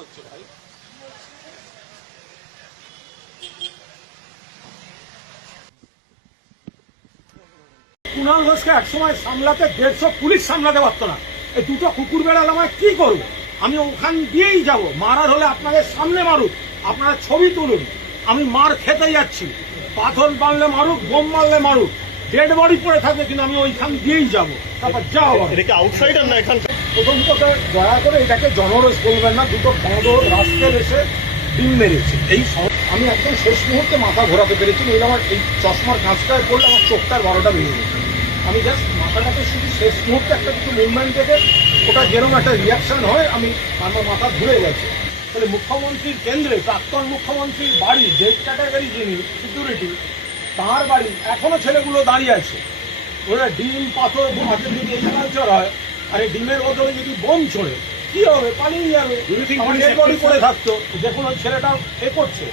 হচ্ছে ভাই? কুণাল ঘোষকে একসময় সামলাতে 150 পুলিশ সামলাতে পারতো না। এই দুটো কুকুর বেড়াল আমায় কি করবো? আমি ওখান দিয়েই যাব। মারার হলে আপনাদের সামনে মারুক, আপনারা ছবি তুলুন। আমি মার খেতে যাচ্ছি, পাথর মারলে মারুক, বোম মারলে মারুক, ডেড বডি পড়ে থাকবে, কিন্তু আমি ওইখান দিয়েই যাব। তারপর যাও। এটা কি আউটসাইডার না এখান? প্রথম কথা, দয়া করে এটাকে জনরস বলবেন না। দুটো বড় রাস্তায় এসে ডিম মেরেছে। এই আমি একদম শেষ মুহূর্তে মাথা ঘোরাতে পেরেছি, নইলে আমার এই চশমার কাঁচটায় পড়লে আমার চোখটার 12টা ভেঙে গেছে। আমি জাস্ট মাথাটাকে শুধু শেষ মুহূর্তে একটা কিছু মুভমেন্ট থেকে ওটা যেরকম একটা রিয়াকশন হয়, আমার মাথা ঘুরে গেছে। তাহলে মুখ্যমন্ত্রীর কেন্দ্রে প্রাক্তন মুখ্যমন্ত্রীর বাড়ি, ডেড ক্যাটাগরি যিনি সিকিউরিটি, তাঁর বাড়ি এখনো ছেলেগুলো দাঁড়িয়ে আছে। ওরা ডিম পাথর হাতে যদি এই কালচার হয়, আর এই ডিমের বদলে যদি বোম ছোড়ে, কি হবে? পালিয়ে যাবে। আমার ডেড বডি পড়ে থাকতো। দেখুন ওই ছেলেটা করছে,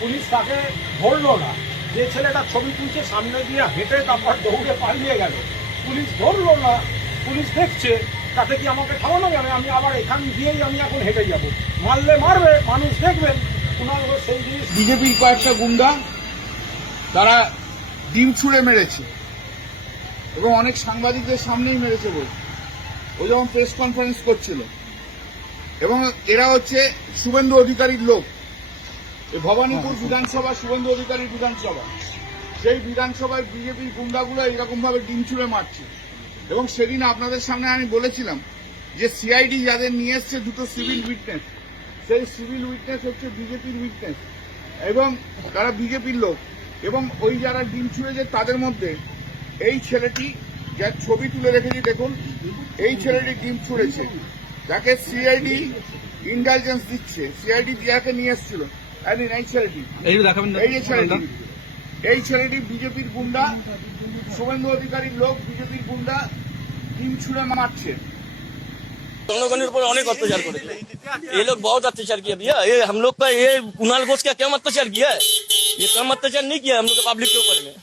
পুলিশ তাকে ধরলো না। যে ছেলেটা ছবি তুলছে সামনে দিয়ে হেঁটে তারপর দৌড়ে পালিয়ে গেল, পুলিশ ধরলো না। পুলিশ দেখছে, তাতে কি আমাকে খাওয়ানো যাবে? আমি আবার এখান দিয়েই আমি এখন হেঁটে যাব। মারলে মারবে, মানুষ দেখবেন। কুণাল ঘোষ সেই জিনিস। বিজেপির কয়েকটা গুন্ডা তারা ডিম ছুঁড়ে মেরেছে এবং অনেক সাংবাদিকদের সামনেই মেরেছে বলে ও যখন প্রেস কনফারেন্স করছিল। এবং এরা হচ্ছে শুভেন্দু অধিকারীর লোক। এই ভবানীপুর বিধানসভা শুভেন্দু অধিকারীর বিধানসভা, সেই বিধানসভায় বিজেপির গুন্ডাগুলো এরকম ভাবে ডিম ছুঁড়ে মারছে। এবং সেদিন আপনাদের সামনে আমি বলেছিলাম যে সিআইডি যাদের নিয়ে এসছে দুটো সিভিল উইটনেস, সেই সিভিল উইটনেস হচ্ছে বিজেপির উইটনেস এবং তারা বিজেপির লোক। এবং ওই যারা ডিম ছুঁড়েছে তাদের মধ্যে এই ছেলেটি, যার ছবি তুলে রেখেছি দেখুন, এই ছেলেটি ডিম ছুঁড়েছে, যাকে সিআইডি ইন্টেলিজেন্স দিচ্ছে। সিআইডি যাকে নিয়ে এসেছিল এই ছেলেটি, এই ছেলেটি বিজেপির গুন্ডা, শুভেন্দু অধিকারীর লোক, বিজেপির গুন্ডা ডিম ছুঁড়ে মারছে। जनगणना पर अनेक अत्याचार करे। ये लोग बहुत अत्याचार किया भैया। ये हम लोग का ये कुणाल घोष का क्या अत्याचार किया है? ये कम अत्याचार नहीं किया हम लोग पब्लिक के ऊपर में।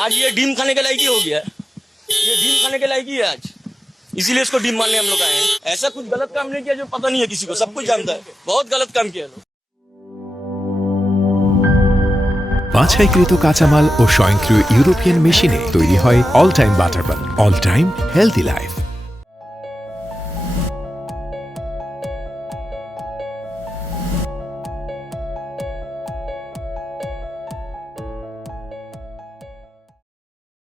आज ये डीम खाने के लायक ही हो गया। ये डीम खाने के लायक ही है आज, इसीलिए इसको डीम मारने हम लोग आए हैं। ऐसा कुछ गलत काम नहीं किया जो पता नहीं है किसी को, सब कुछ जानता है। बहुत गलत काम किया लोग। বাছাইকৃত কাঁচামাল ও স্বয়ংক্রিয় ইউরোপিয়ান মেশিনে তৈরি হয় all time butter bun, all time healthy life.